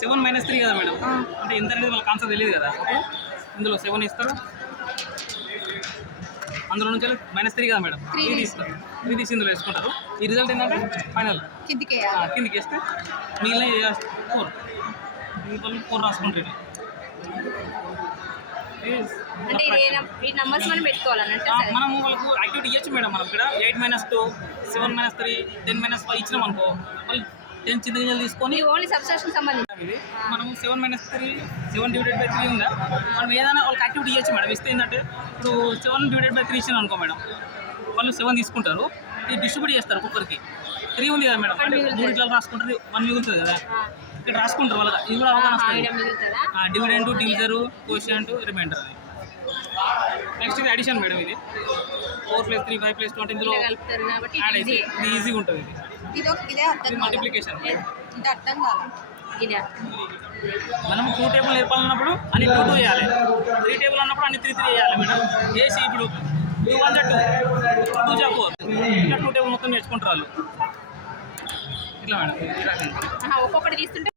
7 - 3 కదా మేడం. అంటే ఎంత అనేది వాళ్ళకి ఆన్సర్ తెలియదు కదా. ఇందులో 7 ఇస్తారు, అందులో నుంచి -3 కదా మేడం. 3 తీస్తారు, 3 తీసి ఇందులో వేసుకుంటారు. ఈ రిజల్ట్ ఏంటంటే ఫైనల్ కిందికి వేస్తే మిగిలిన 4 రాసుకుంటారు. మనము వాళ్ళకు యాక్టివిటీ ఇవ్వచ్చు మేడం. మనం ఇక్కడ 8 - 2, 7 - 3, 10 - 5 ఇచ్చినాం అనుకో, వాళ్ళు 10 చిన్న గింజలు తీసుకొని ఓన్లీ సబ్స్ట్రాక్షన్ సంబంధించి ఇది మనం 7 - 3, 7 / 3 ఉందా, మనం ఏదైనా వాళ్ళకి యాక్టివిటీ ఇవ్వచ్చు మేడం. ఇస్తే ఏంటంటే ఇప్పుడు 7 / 3 ఇచ్చిన అనుకో మేడం, వాళ్ళు 7 తీసుకుంటారు, ఇది డిస్ట్రిబ్యూట్ చేస్తారు ఒక్కొక్కరికి. 3 ఉంది కదా మేడం, అంటే 3 ఇట్లా రాసుకుంటారు, 1 మిగులుతుంది కదా, ఇక్కడ రాసుకుంటారు వాళ్ళకి. ఇది కూడా అవగాహన వస్తుంది. Dividend, divisor, quotient, remainder. అది నెక్స్ట్ ఇది అడిషన్ మేడం. ఇది 4 + 3, 5 + 2 అంటే ఇందులో యాడ్ అయితే ఇది ఈజీగా ఉంటుంది. ఇది మల్టిప్లికేషన్. మనం 2 టేబుల్ నేర్పాలన్నప్పుడు అన్ని 2 వేయాలి, 3 టేబుల్ అన్నప్పుడు అన్ని 3 వేయాలి మేడం. వేసి ఇప్పుడు 2 × 2, 2 × 4 ఇట్లా 2 టేబుల్ మొత్తం నేర్చుకుంటారు వాళ్ళు. ఇట్లా మేడం. ఒక్కొక్కటి తీస్తుంటే